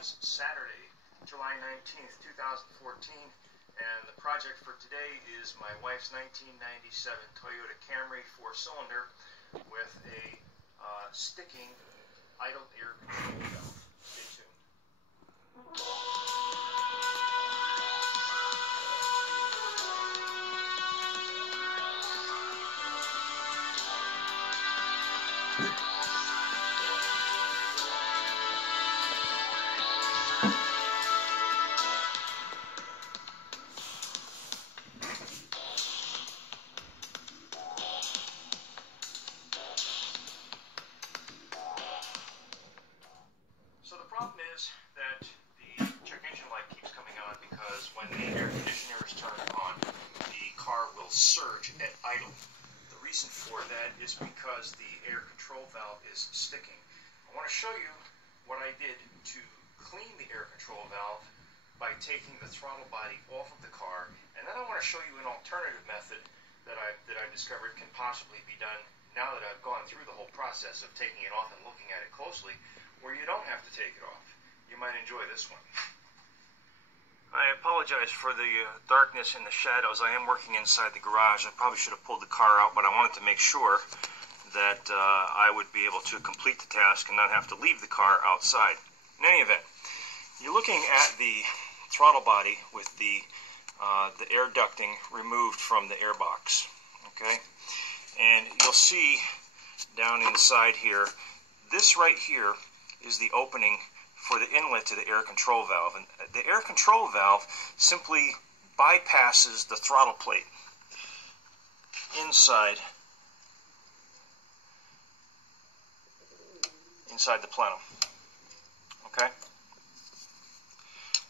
is Saturday, July 19th, 2014, and the project for today is my wife's 1997 Toyota Camry 4-cylinder with a sticking idle air control valve. Stay tuned. So the problem is that the check engine light keeps coming on because when the air conditioner is turned on, the car will surge at idle. The reason for that is because the air control valve is sticking. I want to show you what I did to clean the air control valve by taking the throttle body off of the car, and then I want to show you an alternative method that I discovered can possibly be done now that I've gone through the whole process of taking it off and looking at it closely, where you don't have to take it off. You might enjoy this one. I apologize for the darkness and the shadows. I am working inside the garage. I probably should have pulled the car out, but I wanted to make sure that I would be able to complete the task and not have to leave the car outside. In any event, you're looking at the throttle body with the air ducting removed from the air box. Okay? And you'll see down inside here, this right here is the opening for the inlet to the air control valve. And the air control valve simply bypasses the throttle plate inside the plenum. Okay?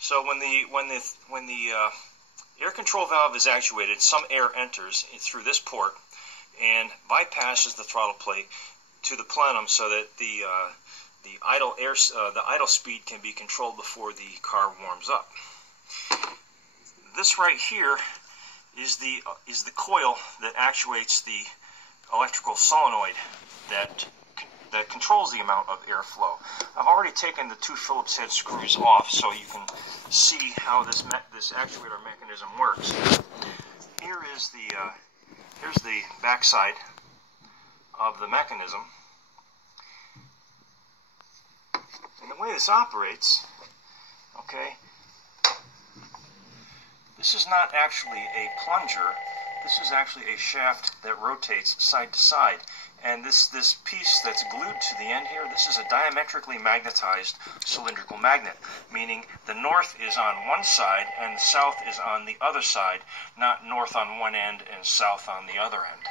So when the air control valve is actuated, some air enters through this port and bypasses the throttle plate to the plenum so that the idle speed can be controlled before the car warms up. This right here is the coil that actuates the electrical solenoid that controls the amount of airflow. I've already taken the two Phillips head screws off so you can see how this actuator mechanism works. Here's the backside of the mechanism. And the way this operates, okay, this is not actually a plunger. This is actually a shaft that rotates side to side. And this piece that's glued to the end here, this is a diametrically magnetized cylindrical magnet, meaning the north is on one side and the south is on the other side, not north on one end and south on the other end.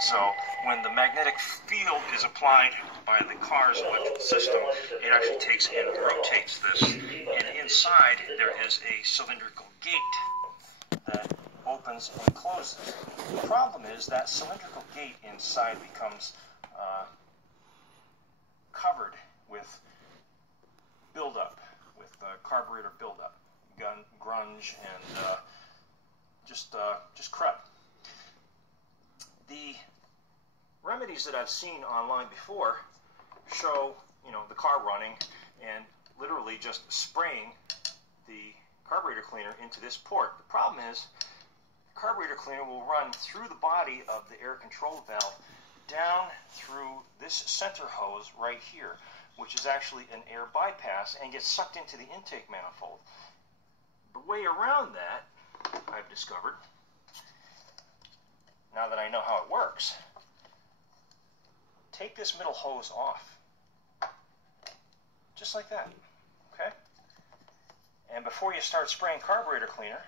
So when the magnetic field is applied by the car's electrical system, it actually takes and rotates this. And inside there is a cylindrical gate that opens and closes. The problem is that cylindrical gate inside becomes covered with buildup, with carburetor buildup, grunge, and just crud. The remedies that I've seen online before show, the car running and literally just spraying the carburetor cleaner into this port. The problem is the carburetor cleaner will run through the body of the air control valve down through this center hose right here, which is actually an air bypass, and gets sucked into the intake manifold. The way around that, I've discovered, now that I know how it works, take this middle hose off. Just like that. Okay? And before you start spraying carburetor cleaner,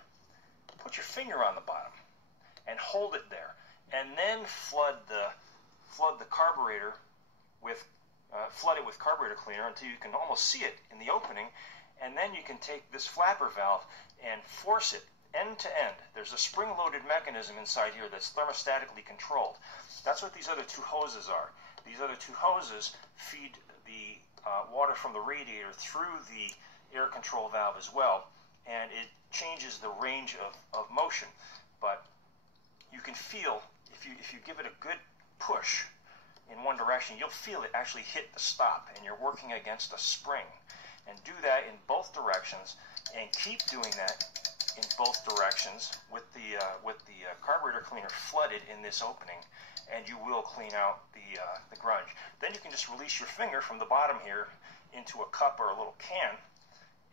put your finger on the bottom and hold it there. And then flood the carburetor with flood it with carburetor cleaner until you can almost see it in the opening. And then you can take this flapper valve and force it end to end. There's a spring-loaded mechanism inside here that's thermostatically controlled. That's what these other two hoses are. These other two hoses feed the water from the radiator through the air control valve as well, and it changes the range of motion. But you can feel, if you give it a good push in one direction, you'll feel it actually hit the stop, and you're working against a spring. And do that in both directions, and keep doing that in both directions with the carburetor cleaner flooded in this opening, and you will clean out the grunge. Then you can just release your finger from the bottom here into a cup or a little can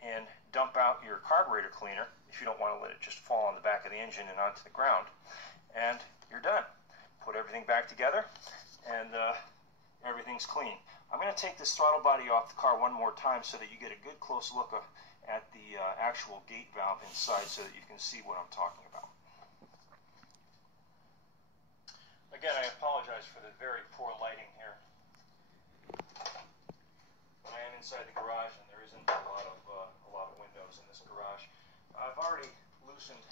and dump out your carburetor cleaner if you don't want to let it just fall on the back of the engine and onto the ground, and you're done. Put everything back together, and everything's clean. I'm going to take this throttle body off the car one more time so that you get a good close look at the actual gate valve inside so that you can see what I'm talking about. Again, I apologize for the very poor lighting here. But I am inside the garage, and there isn't a lot of windows in this garage. I've already loosened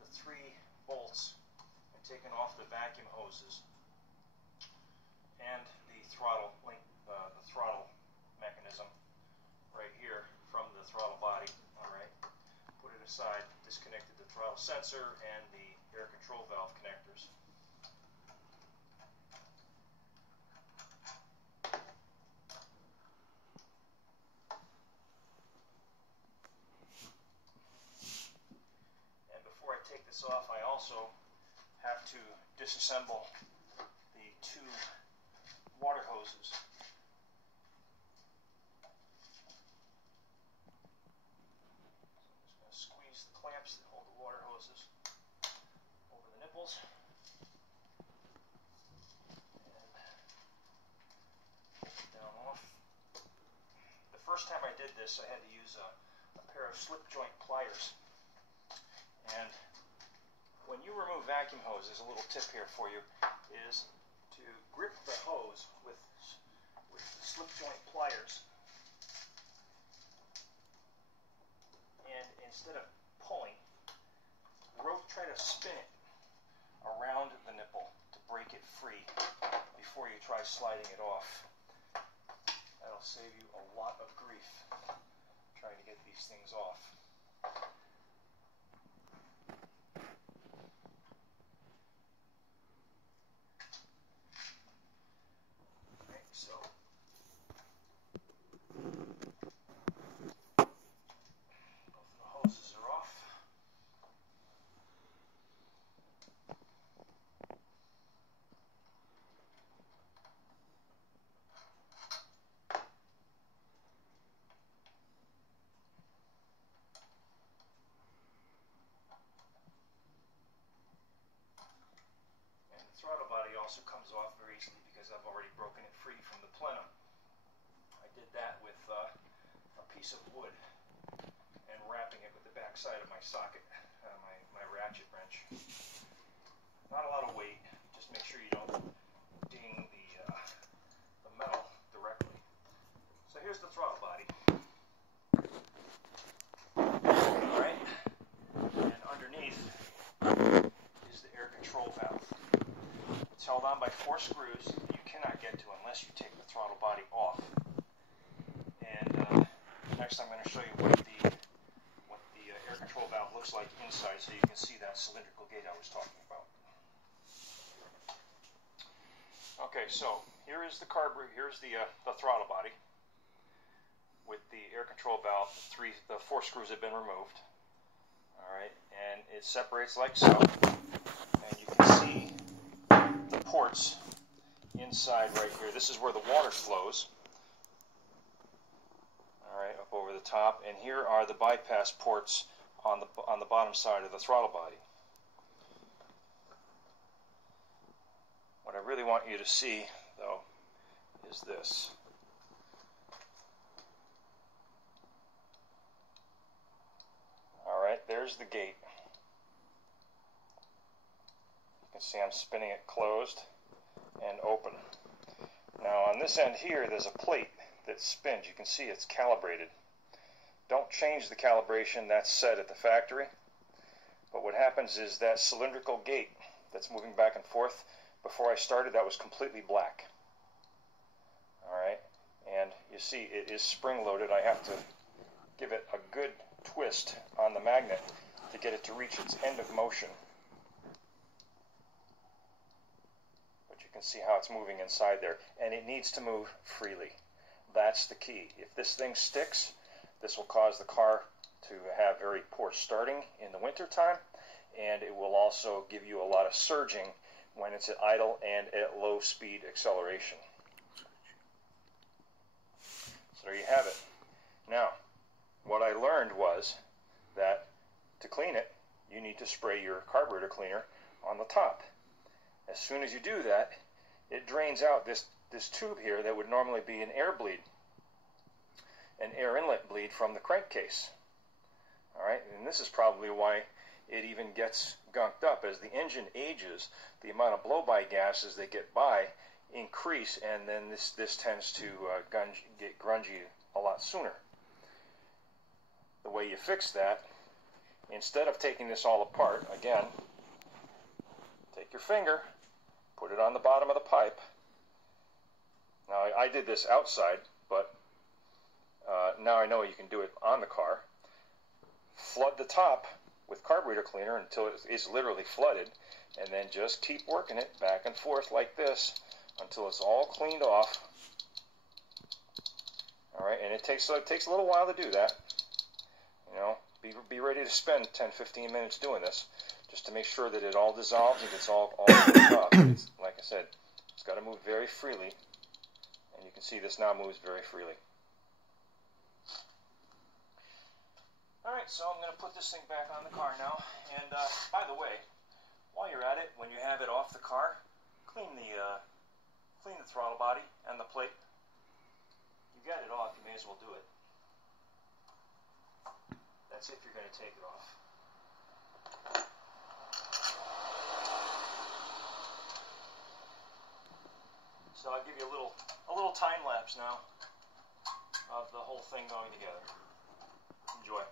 the 3 bolts and taken off the vacuum hoses and the throttle mechanism right here from the throttle body. All right, put it aside. Disconnected the throttle sensor and the air control valve connectors. And before I take this off, I also have to disassemble the 2 water hoses. Clamps that hold the water hoses over the nipples. And take it down off. The first time I did this, I had to use a pair of slip joint pliers. And when you remove vacuum hoses, a little tip here for you is to grip the hose with slip joint pliers. And instead of pulling, try to spin it around the nipple to break it free before you try sliding it off. That'll save you a lot of grief trying to get these things off. Okay, so both of the hoses are off. Throttle body also comes off very easily because I've already broken it free from the plenum. I did that with a piece of wood and wrapping it with the back side of my socket, my ratchet wrench. Not a lot of weight, just make sure you don't ding the metal directly. So here's the throttle body. Alright, and underneath is the air control valve. It's held on by 4 screws that you cannot get to unless you take the throttle body off. And next I'm going to show you what the air control valve looks like inside so you can see that cylindrical gate I was talking about. Okay, so here is the carburetor. Here's the throttle body with the air control valve. The 4 screws have been removed. All right, and it separates like so, and you can see the ports inside right here. This is where the water flows. All right, up over the top, and here are the bypass ports on the bottom side of the throttle body. What I really want you to see, though, is this. All right, there's the gate. You can see I'm spinning it closed and open. Now on this end here, there's a plate that spins. You can see it's calibrated. Don't change the calibration, that's set at the factory. But what happens is that cylindrical gate that's moving back and forth, before I started, that was completely black. Alright, and you see it is spring-loaded. I have to give it a good twist on the magnet to get it to reach its end of motion. But you can see how it's moving inside there, and it needs to move freely. That's the key. If this thing sticks, this will cause the car to have very poor starting in the winter time, and it will also give you a lot of surging when it's at idle and at low speed acceleration. So there you have it. Now, what I learned was that to clean it, you need to spray your carburetor cleaner on the top. As soon as you do that, it drains out this tube here that would normally be an air bleed, an air inlet bleed from the crankcase. All right, and this is probably why it even gets gunked up. As the engine ages, the amount of blow-by gases that get by increase, and then this tends to get grungy a lot sooner. The way you fix that, instead of taking this all apart, again, take your finger, put it on the bottom of the pipe. Now, I did this outside, but now I know you can do it on the car. Flood the top with carburetor cleaner until it is literally flooded, and then just keep working it back and forth like this until it's all cleaned off. All right, and it takes a little while to do that. You know, be ready to spend 10-15 minutes doing this just to make sure that it all dissolves and gets all cleaned off. It's, like I said, it's got to move very freely, and you can see this now moves very freely. Alright, so I'm going to put this thing back on the car now, and by the way, while you're at it, when you have it off the car, clean the throttle body and the plate. You got it off, you may as well do it. That's if you're going to take it off. So I'll give you a little time lapse now of the whole thing going together. Enjoy.